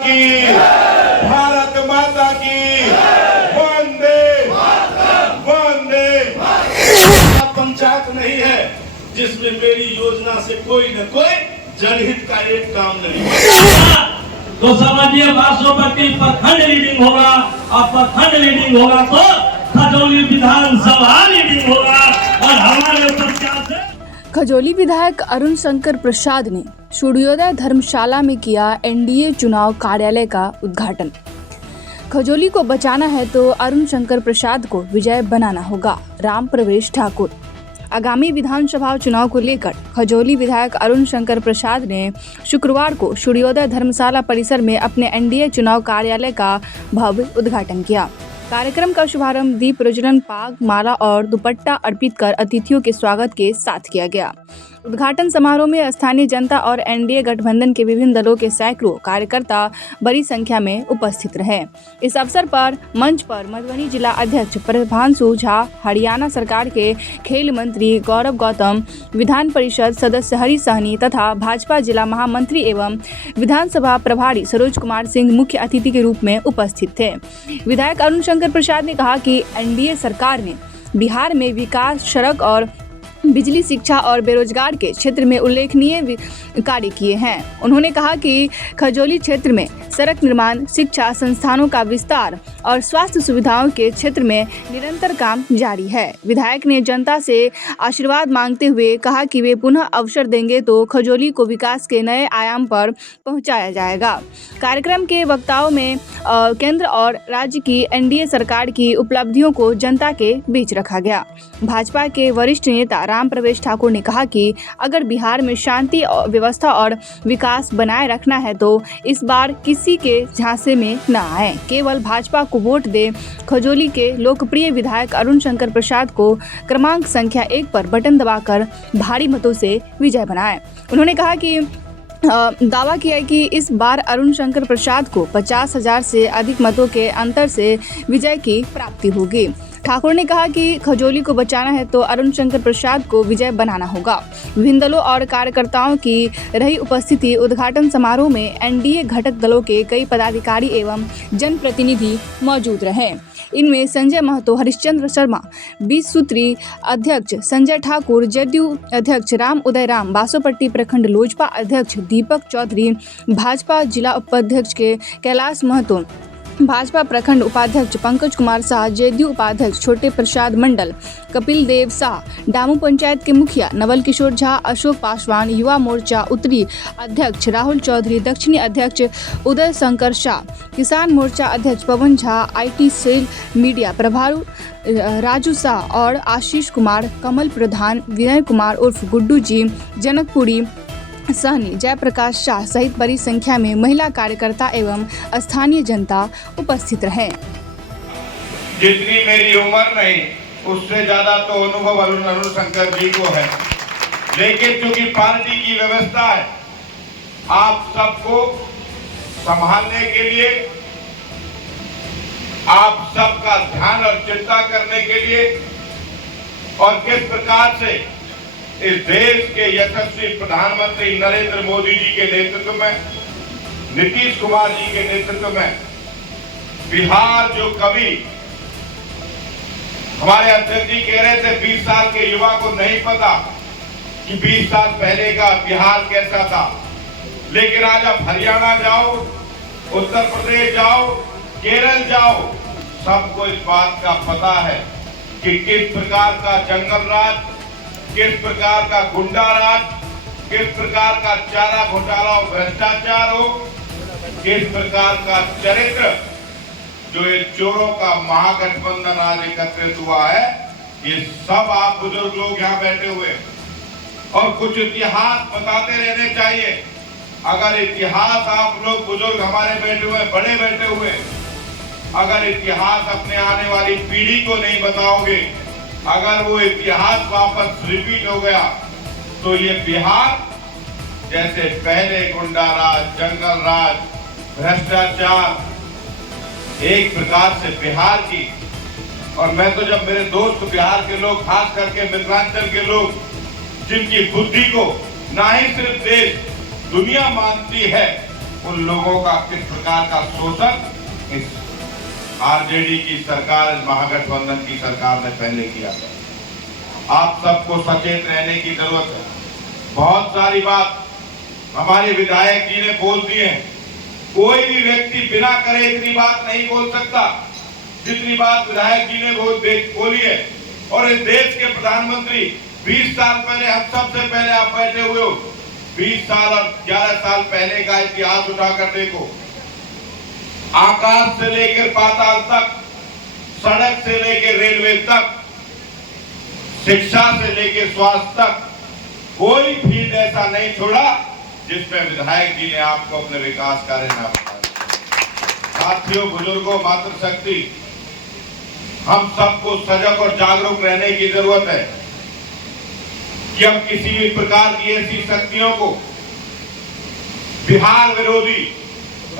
की, भारत माता की, वंदे वंदे। पंचायत नहीं है जिसमें मेरी योजना से कोई न कोई जनहित का एक काम नहीं होगा। तो समझिए बासोपट्टी प्रखंड लीडिंग होगा और प्रखंड लीडिंग होगा तो खजौली विधानसभा लीडिंग होगा। और हमारे प्रत्याशी खजौली विधायक अरुण शंकर प्रसाद ने सूर्योदय धर्मशाला में किया एनडीए चुनाव कार्यालय का उद्घाटन। खजौली को बचाना है तो अरुण शंकर प्रसाद को विजय बनाना होगा। राम प्रवेश ठाकुर। आगामी विधानसभा चुनाव को लेकर खजौली विधायक अरुण शंकर प्रसाद ने शुक्रवार को सूर्योदय धर्मशाला परिसर में अपने एनडीए चुनाव कार्यालय का भव्य उद्घाटन किया। कार्यक्रम का शुभारंभ दीप प्रज्वलन, पाग, माला और दुपट्टा अर्पित कर अतिथियों के स्वागत के साथ किया गया। उद्घाटन समारोह में स्थानीय जनता और एनडीए गठबंधन के विभिन्न दलों के सैकड़ों कार्यकर्ता बड़ी संख्या में उपस्थित रहे। इस अवसर पर मंच पर मधुबनी जिला अध्यक्ष प्रभांशु झा, हरियाणा सरकार के खेल मंत्री गौरव गौतम, विधान परिषद सदस्य हरि सहनी तथा भाजपा जिला महामंत्री एवं विधानसभा प्रभारी सरोज कुमार सिंह मुख्य अतिथि के रूप में उपस्थित थे। विधायक अरुण शंकर प्रसाद ने कहा कि एनडीए सरकार ने बिहार में विकास, सड़क और बिजली, शिक्षा और बेरोजगार के क्षेत्र में उल्लेखनीय कार्य किए हैं। उन्होंने कहा कि खजौली क्षेत्र में सड़क निर्माण, शिक्षा संस्थानों का विस्तार और स्वास्थ्य सुविधाओं के क्षेत्र में निरंतर काम जारी है। विधायक ने जनता से आशीर्वाद मांगते हुए कहा कि वे पुनः अवसर देंगे तो खजौली को विकास के नए आयाम पर पहुंचाया जाएगा। कार्यक्रम के वक्ताओं में केंद्र और राज्य की एनडीए सरकार की उपलब्धियों को जनता के बीच रखा गया। भाजपा के वरिष्ठ नेता राम प्रवेश ठाकुर ने कहा कि अगर बिहार में शांति व्यवस्था और विकास बनाए रखना है तो इस बार किसी के झांसे में न आए, केवल भाजपा को वोट दे। खजौली के लोकप्रिय विधायक अरुण शंकर प्रसाद को क्रमांक संख्या 1 पर बटन दबाकर भारी मतों से विजय बनाए। उन्होंने कहा कि दावा किया कि इस बार अरुण शंकर प्रसाद को 50,000 से अधिक मतों के अंतर से विजय की प्राप्ति होगी। ठाकुर ने कहा कि खजौली को बचाना है तो अरुण शंकर प्रसाद को विजय बनाना होगा। विभिन्न दलों और कार्यकर्ताओं की रही उपस्थिति। उद्घाटन समारोह में एनडीए घटक दलों के कई पदाधिकारी एवं जनप्रतिनिधि मौजूद रहे। इनमें संजय महतो, हरिश्चंद्र शर्मा, 20 सूत्री अध्यक्ष संजय ठाकुर, जदयू अध्यक्ष राम उदय राम, बासोपट्टी प्रखंड लोजपा अध्यक्ष दीपक चौधरी, भाजपा जिला उपाध्यक्ष के कैलाश महतो, भाजपा प्रखंड उपाध्यक्ष पंकज कुमार शाह, जदयू उपाध्यक्ष छोटे प्रसाद मंडल, कपिल देव शाह, डामू पंचायत के मुखिया नवल किशोर झा, अशोक पासवान, युवा मोर्चा उत्तरी अध्यक्ष राहुल चौधरी, दक्षिणी अध्यक्ष उदय शंकर शाह, किसान मोर्चा अध्यक्ष पवन झा, आईटी सेल मीडिया प्रभारी राजू शाह और आशीष कुमार, कमल प्रधान, विनय कुमार उर्फ गुड्डू जी, जनकपुरी सहनी, जयप्रकाश शाह सहित बड़ी संख्या में महिला कार्यकर्ता एवं स्थानीय जनता उपस्थित रहे। जितनी मेरी उम्र नहीं उससे ज्यादा तो अनुभव अरुण शंकर जी को है, लेकिन क्योंकि पार्टी की व्यवस्था है, आप सबको संभालने के लिए, आप सबका ध्यान और चिंता करने के लिए और किस प्रकार से इस देश के यशस्वी प्रधानमंत्री नरेंद्र मोदी जी के नेतृत्व में, नीतीश कुमार जी के नेतृत्व में बिहार जो कभी हमारे अध्यक्ष जी कह रहे थे 20 साल के युवा को नहीं पता कि 20 साल पहले का बिहार कैसा था, लेकिन आज आप हरियाणा जाओ, उत्तर प्रदेश जाओ, केरल जाओ, सबको इस बात का पता है कि किस प्रकार का जंगल राज, किस प्रकार का गुंडा राज, किस प्रकार का चारा घोटाला और भ्रष्टाचार हो, किस प्रकार का चरित्र जो ये चोरों का महागठबंधन आज एकत्रित हुआ है। ये सब आप बुजुर्ग लोग यहाँ बैठे हुए और कुछ इतिहास बताते रहने चाहिए। अगर इतिहास आप लोग बुजुर्ग हमारे बैठे हुए, बड़े बैठे हुए, अगर इतिहास अपने आने वाली पीढ़ी को नहीं बताओगे, अगर वो इतिहास वापस रिपीट हो गया तो ये बिहार जैसे पहले गुंडा राज, जंगल राज, भ्रष्टाचार, एक प्रकार से बिहार की, और मैं तो जब मेरे दोस्त बिहार के लोग, खास करके मिथिलांचल के लोग, जिनकी बुद्धि को ना ही सिर्फ देश दुनिया मानती है, उन लोगों का किस प्रकार का शोषण इस आरजेडी की सरकार, इस महागठबंधन की सरकार ने पहले किया था। आप सबको सचेत रहने की जरूरत है। बहुत सारी बात हमारे विधायक जी ने बोल दी है। कोई भी व्यक्ति बिना करे इतनी बात नहीं बोल सकता जितनी बात विधायक जी ने बोली है। और इस देश के प्रधानमंत्री 20 साल पहले, हम सबसे पहले आप बैठे हुए हो, 20 साल और 11 साल पहले का इतिहास उठाकर देखो। आकाश से लेकर पाताल तक, सड़क से लेकर रेलवे तक, शिक्षा से लेकर स्वास्थ्य तक, कोई फील्ड ऐसा नहीं छोड़ा जिसमें विधायक जी ने आपको अपने विकास कार्य न बताए। साथियों, बुजुर्गों, मातृशक्ति, हम सबको सजग और जागरूक रहने की जरूरत है कि हम किसी भी प्रकार की ऐसी शक्तियों को, बिहार विरोधी,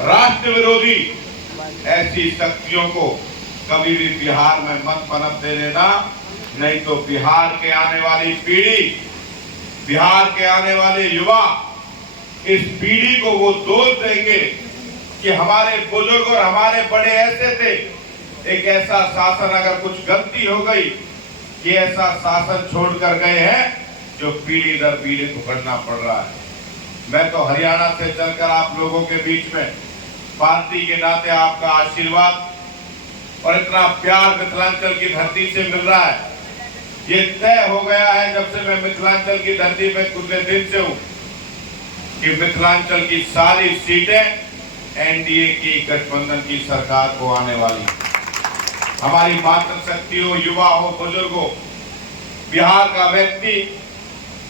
राष्ट्र विरोधी ऐसी शक्तियों को कभी भी बिहार में मत पनपने देना। नहीं तो बिहार के आने वाली पीढ़ी, बिहार के आने वाले युवा इस पीढ़ी को वो दोष देंगे कि हमारे बुजुर्ग और हमारे बड़े ऐसे थे। एक ऐसा शासन, अगर कुछ गलती हो गई, कि ऐसा शासन छोड़कर गए हैं जो पीढ़ी दर पीढ़ी भुगतना पड़ रहा है। मैं तो हरियाणा से चलकर आप लोगों के बीच में पार्टी के नाते आपका आशीर्वाद और इतना प्यार मिथिलांचल की धरती से मिल रहा है। ये तय हो गया है जब से मैं मिथिलांचल की धरती पे कुछ दिन से हूं कि मिथिलांचल की सारी सीटें एनडीए की गठबंधन की सरकार को आने वाली। हमारी मातृशक्ति हो, युवा हो, बुजुर्ग हो, बिहार का व्यक्ति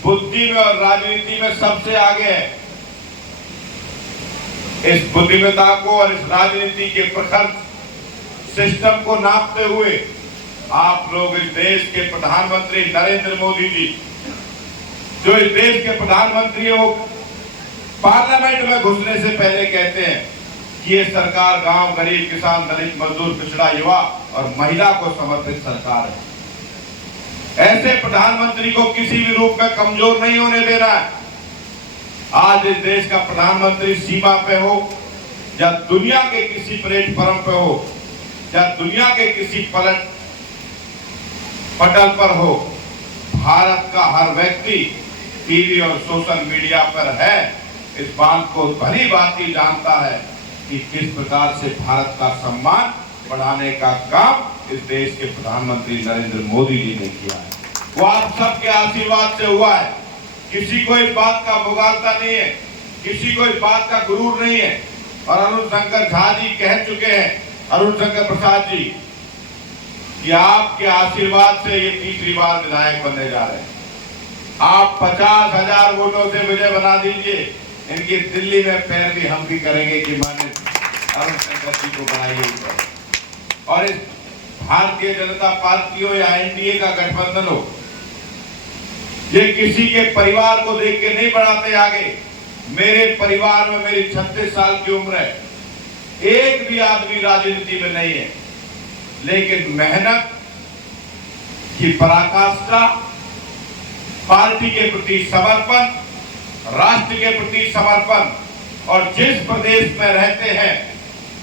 बुद्धि में और राजनीति में सबसे आगे है। इस बुद्धिमत्ता को और इस राजनीति के प्रखर सिस्टम को नापते हुए आप लोग इस देश के प्रधानमंत्री नरेंद्र मोदी जी, जो इस देश के प्रधानमंत्री है, वो पार्लियामेंट में घुसने से पहले कहते हैं कि ये सरकार गांव, गरीब, किसान, दलित, मजदूर, पिछड़ा, युवा और महिला को समर्पित सरकार है। ऐसे प्रधानमंत्री को किसी भी रूप में कमजोर नहीं होने दे रहा है। आज इस देश का प्रधानमंत्री सीमा पे हो या दुनिया के किसी प्लेटफॉर्म पे हो या दुनिया के किसी पटल पर हो, भारत का हर व्यक्ति टीवी और सोशल मीडिया पर है। इस बात को भली भांति जानता है कि किस प्रकार से भारत का सम्मान बढ़ाने का काम इस देश के प्रधानमंत्री नरेंद्र मोदी जी ने किया है। वो आप सबके आशीर्वाद से हुआ है। किसी को इस बात का मुगालता नहीं है, किसी को इस बात का गुरूर नहीं है। और अरुण शंकर झा जी कह चुके हैं, अरुण शंकर प्रसाद जी, कि आपके आशीर्वाद से ये तीसरी बार विधायक बनने जा रहे हैं। आप 50,000 वोटों से विजय बना दीजिए, इनकी दिल्ली में पैर भी हम भी करेंगे कि माने अरुण शंकर जी को बनाइए। और इस भारतीय जनता पार्टी हो या एनडीए का गठबंधन हो, ये किसी के परिवार को देख के नहीं बढ़ाते आगे। मेरे परिवार में मेरी 36 साल की उम्र है, एक भी आदमी राजनीति में नहीं है, लेकिन मेहनत की पराकाष्ठा, पार्टी के प्रति समर्पण, राष्ट्र के प्रति समर्पण और जिस प्रदेश में रहते हैं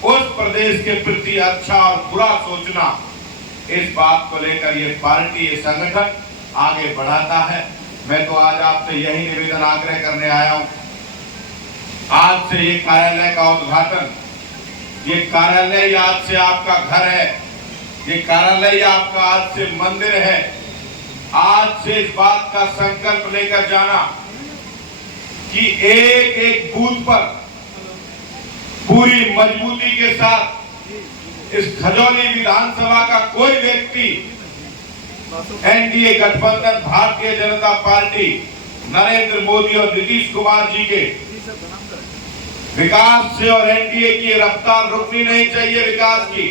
उस प्रदेश के प्रति अच्छा और बुरा सोचना, इस बात को लेकर ये पार्टी, ये संगठन आगे बढ़ाता है। मैं तो आज आपसे यही निवेदन आग्रह करने आया हूं। आज से ये कार्यालय का उद्घाटन, ये कार्यालय आज से आपका घर है, ये कार्यालय आपका आज से मंदिर है। आज से इस बात का संकल्प लेकर जाना कि एक एक बूथ पर पूरी मजबूती के साथ इस खजौली विधानसभा का कोई व्यक्ति एनडीए गठबंधन, भारतीय जनता पार्टी, नरेंद्र मोदी और नीतीश कुमार जी के विकास से और एनडीए की रफ्तार रुकनी नहीं चाहिए विकास की।